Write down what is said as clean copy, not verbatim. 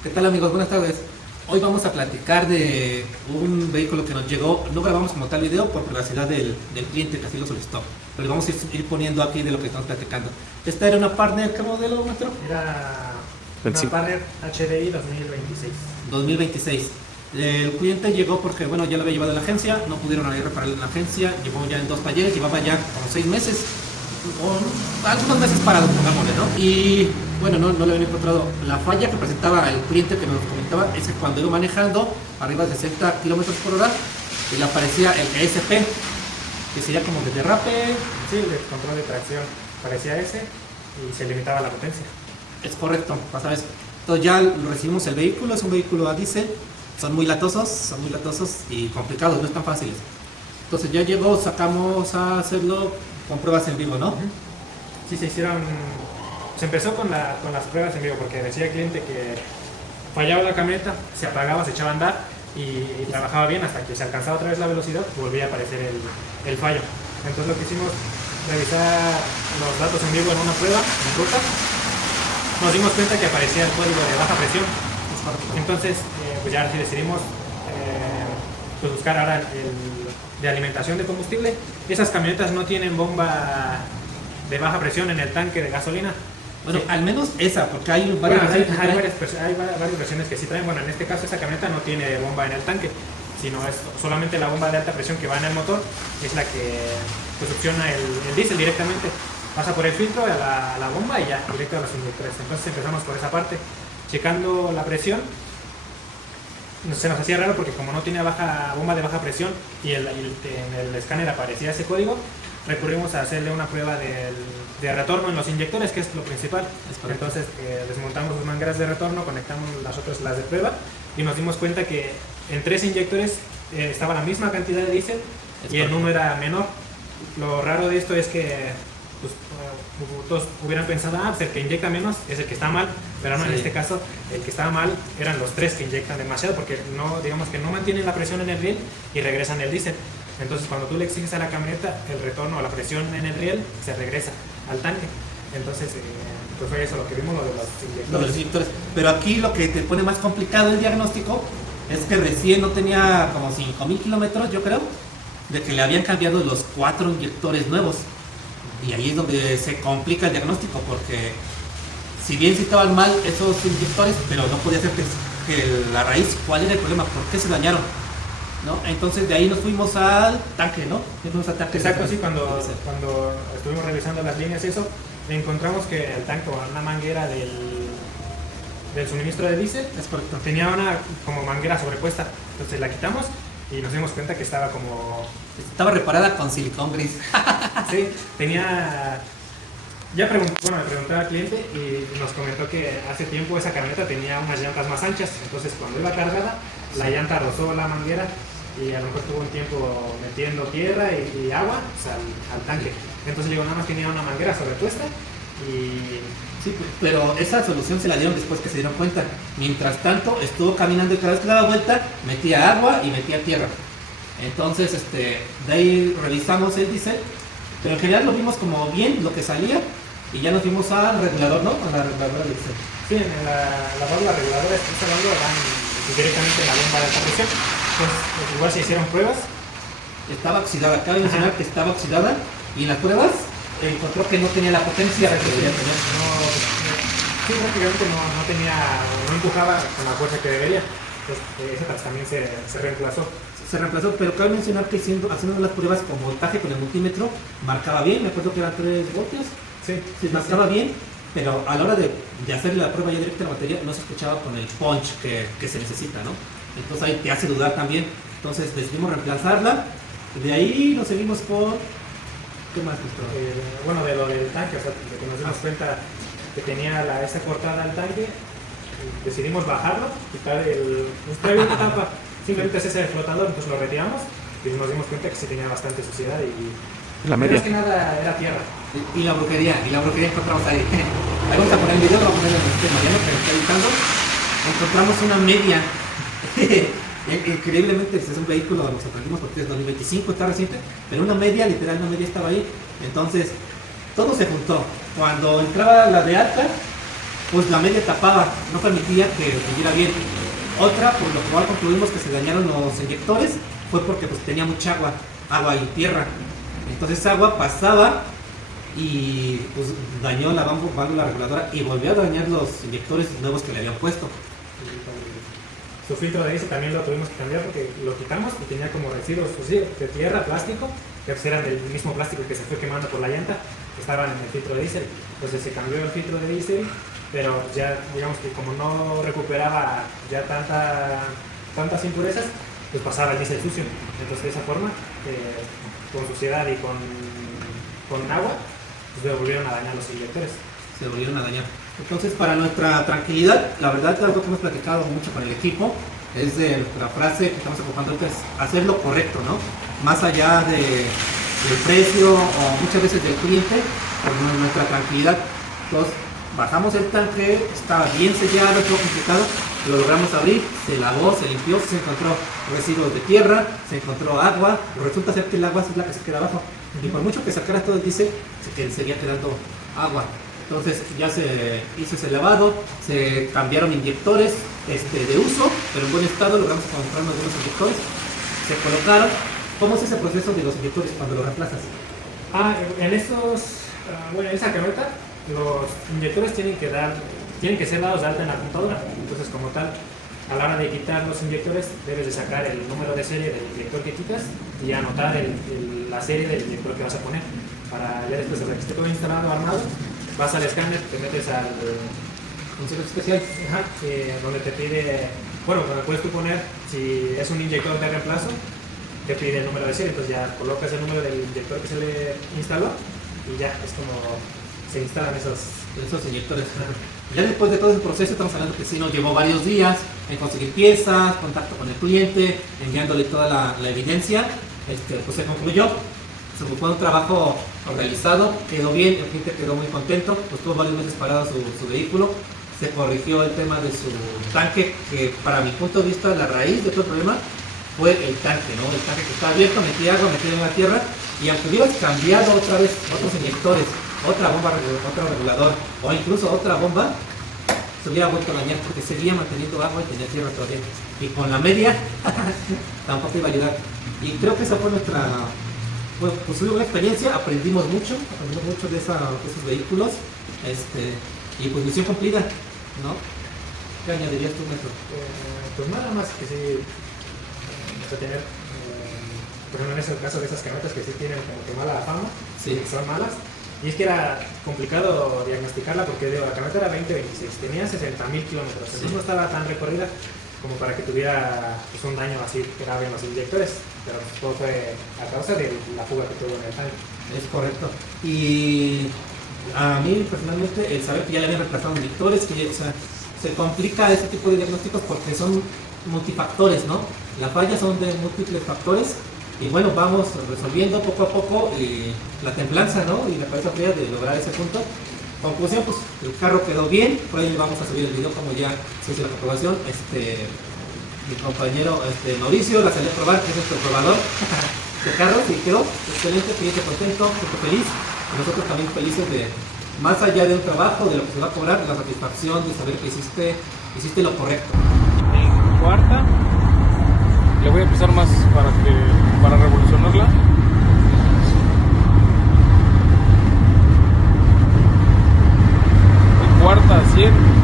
¿Qué tal, amigos? Buenas tardes. Hoy vamos a platicar de un vehículo que nos llegó. No grabamos como tal video por privacidad del cliente que así lo solicitó, pero le vamos a ir poniendo aquí de lo que estamos platicando. Esta era una partner, ¿qué modelo nuestro? Era una 25. Partner HDI 2026. 2026. El cliente llegó porque, bueno, ya lo había llevado a la agencia, no pudieron ir repararlo en la agencia, llevó ya en dos talleres, llevaba ya como 6 meses, o algunos meses parado, pongámosle, ¿no? Y bueno, no le habían encontrado. La falla que presentaba el cliente que nos comentaba es que cuando iba manejando arriba de 60 kilómetros por hora, le aparecía el ESP, que sería como de derrape. Sí, el de control de tracción parecía ese y se limitaba la potencia. Es correcto, pasa eso. Entonces ya lo recibimos el vehículo, es un vehículo a diésel, son muy latosos y complicados, no están fáciles. Entonces ya llegó, sacamos a hacerlo con pruebas en vivo, ¿no? Sí, se empezó con las pruebas en vivo porque decía el cliente que fallaba la camioneta, se apagaba, se echaba a andar y trabajaba bien hasta que se alcanzaba otra vez la velocidad, volvía a aparecer el fallo. Entonces lo que hicimos, revisar los datos en vivo en una prueba, en ruta, nos dimos cuenta que aparecía el código de baja presión. Entonces, pues ya sí decidimos pues buscar ahora de alimentación de combustible. Esas camionetas no tienen bomba de baja presión en el tanque de gasolina. Bueno, Sí. al menos esa, porque hay varias Bueno, versiones que hay traen. varias versiones que sí traen. Bueno, en este caso esa camioneta no tiene bomba en el tanque, sino es solamente la bomba de alta presión que va en el motor, es la que pues, succiona el diésel directamente. Pasa por el filtro a la bomba y ya, directo a los inyectores. Entonces empezamos por esa parte, checando la presión. Se nos hacía raro porque como no tenía bomba de baja presión y en el escáner aparecía ese código, recurrimos a hacerle una prueba de retorno en los inyectores, que es lo principal. Entonces desmontamos las mangueras de retorno, conectamos las de prueba y nos dimos cuenta que en 3 inyectores estaba la misma cantidad de diésel y el uno era menor. Lo raro de esto es que pues, todos hubieran pensado, pues el que inyecta menos es el que está mal, pero no, Sí. en este caso el que estaba mal eran los 3 que inyectan demasiado porque digamos que no mantienen la presión en el riel y regresan el diésel. Entonces cuando tú le exiges a la camioneta el retorno o la presión en el riel se regresa al tanque. Entonces pues fue eso lo que vimos, lo de los inyectores. Los inyectores. Pero aquí lo que te pone más complicado el diagnóstico es que recién no tenía como 5.000 kilómetros, yo creo, de que le habían cambiado los 4 inyectores nuevos. Y ahí es donde se complica el diagnóstico, porque si bien sí estaban mal esos inyectores, pero no podía ser que la raíz, ¿cuál era el problema? ¿Por qué se dañaron? ¿No? Entonces de ahí nos fuimos al tanque, ¿no? Fuimos al tanque. Exacto, sí, cuando estuvimos revisando las líneas y eso, encontramos que el tanque o una manguera del suministro de diésel Es correcto. tenía una como manguera sobrepuesta. Entonces la quitamos y nos dimos cuenta que estaba como... Estaba reparada con silicón gris. Sí, tenía... le preguntaba al cliente y nos comentó que hace tiempo esa camioneta tenía unas llantas más anchas. Entonces cuando iba cargada, la llanta rozó la manguera y a lo mejor tuvo un tiempo metiendo tierra y agua pues, al tanque. Entonces digo, nada más tenía una manguera sobrepuesta y... Sí, pero esa solución se la dieron después que se dieron cuenta. Mientras tanto, estuvo caminando y cada vez que daba vuelta, metía agua y metía tierra. Entonces, de ahí revisamos el diésel, pero en general lo vimos como bien, lo que salía, y ya nos fuimos al regulador, ¿no? A la reguladora del diésel. Sí, en la válvula reguladora esta válvula van directamente en la bomba de alta presión. Entonces, pues, igual se hicieron pruebas. Estaba oxidada, cabe mencionar que estaba oxidada, y en las pruebas encontró que no tenía la potencia que debería tener. Sí, prácticamente no empujaba con la fuerza que debería. Entonces, esa también se reemplazó. Se reemplazó, pero cabe mencionar que haciendo las pruebas con voltaje con el multímetro, marcaba bien, me acuerdo que eran 3 voltios, Sí, se marcaba bien, pero a la hora de hacer la prueba ya directa a la batería no se escuchaba con el punch que se necesita, ¿no? Entonces ahí te hace dudar también. Entonces decidimos reemplazarla, de ahí nos seguimos por... ¿Qué más, Cristo? Bueno, de lo del tanque, o sea, de que nos dimos cuenta que tenía la S cortada al tanque, decidimos bajarlo, quitar trae una tapa, simplemente es ese flotador, entonces lo retiramos y nos dimos cuenta que sí tenía bastante suciedad y La media. más que nada era tierra. Y la brujería encontramos ahí. Ahí vamos a poner el video, lo vamos a poner en el sistema, Mariano, que lo está editando. Encontramos una media. Increíblemente es un vehículo, nos sorprendimos porque es 2025, está reciente, pero una media estaba ahí. Entonces todo se juntó. Cuando entraba la de alta, pues la media tapaba, no permitía que siguiera bien. Otra, por lo cual concluimos que se dañaron los inyectores, fue porque pues tenía mucha agua y tierra. Entonces esa agua pasaba y pues dañó la válvula reguladora y volvió a dañar los inyectores nuevos que le habían puesto. Su filtro de diésel también lo tuvimos que cambiar porque lo quitamos y tenía como residuos pues, sí, de tierra, plástico, que pues eran del mismo plástico que se fue quemando por la llanta, que estaban en el filtro de diésel. Entonces se cambió el filtro de diésel, pero ya digamos que como no recuperaba ya tantas impurezas, pues pasaba el diésel sucio. Entonces de esa forma, con suciedad y con agua, pues volvieron a dañar los inyectores. Se volvieron a dañar. Entonces, para nuestra tranquilidad, la verdad, algo que hemos platicado mucho con el equipo es de nuestra frase que estamos ocupando ahorita, es hacer lo correcto, ¿no? Más allá del precio o muchas veces del cliente, por nuestra tranquilidad. Entonces, bajamos el tanque, estaba bien sellado, todo complicado, lo logramos abrir, se lavó, se limpió, se encontró residuos de tierra, se encontró agua, pero resulta ser que el agua es la que se queda abajo. Y por mucho que sacara todo el diésel, seguía quedando agua. Entonces ya se hizo ese lavado, se cambiaron inyectores de uso, pero en buen estado, logramos encontrar algunos inyectores, se colocaron. ¿Cómo es ese proceso de los inyectores cuando los reemplazas? En esa camioneta los inyectores tienen que ser dados de alta en la computadora. Entonces como tal, a la hora de quitar los inyectores debes de sacar el número de serie del inyector que quitas y anotar la serie del inyector que vas a poner. Para ya después de que esté todo instalado, armado, vas al escáner, te metes al Consejo especial, donde te pide, donde puedes tú poner, si es un inyector de reemplazo, te pide el número de serie, entonces ya colocas el número del inyector que se le instaló y ya es como se instalan esos inyectores. Ya después de todo ese proceso, estamos hablando que sí nos llevó varios días en conseguir piezas, contacto con el cliente, enviándole toda la evidencia, pues se concluyó. Fue un trabajo realizado, quedó bien, el cliente quedó muy contento, pues tuvo varios meses parado su vehículo, se corrigió el tema de su tanque, que para mi punto de vista la raíz de todo el problema fue el tanque, ¿no? El tanque que estaba abierto, metía agua, metía en la tierra, y aunque hubieras cambiado otra vez otros inyectores, otra bomba, otro regulador, o incluso otra bomba, se hubiera vuelto a dañar porque seguía manteniendo agua y tenía tierra todavía. Y con la media, tampoco iba a ayudar. Y creo que esa fue nuestra... Pues fue una experiencia, aprendimos mucho de esos vehículos, y pues misión cumplida, ¿no? ¿Qué añadirías tú, Metro? Pues nada más que sí, vamos a tener, por ejemplo en ese caso de esas camionetas que sí tienen como que mala fama, sí, que son malas, y es que era complicado diagnosticarla porque la camioneta era 2026, tenía 60.000 kilómetros, entonces no estaba tan recorrida como para que tuviera pues, un daño así grave en los inyectores, pero todo fue a causa de la fuga que tuvo en el tanque. Es correcto. Y a mí personalmente el saber que ya le habían reemplazado inyectores, se complica ese tipo de diagnósticos porque son multifactores, ¿no? Las fallas son de múltiples factores y bueno, vamos resolviendo poco a poco la templanza, ¿no? Y la cabeza fría de lograr ese punto. Conclusión, pues el carro quedó bien, por ahí vamos a subir el video como ya se hizo la comprobación. Mi compañero Mauricio la salió a probar, que es nuestro probador de carros, y quedó excelente, cliente contento, cliente feliz, y nosotros también felices de, más allá de un trabajo, de lo que se va a cobrar, la satisfacción de saber que hiciste lo correcto. En cuarta, le voy a empezar más para revolucionarla. Cuarta, 100.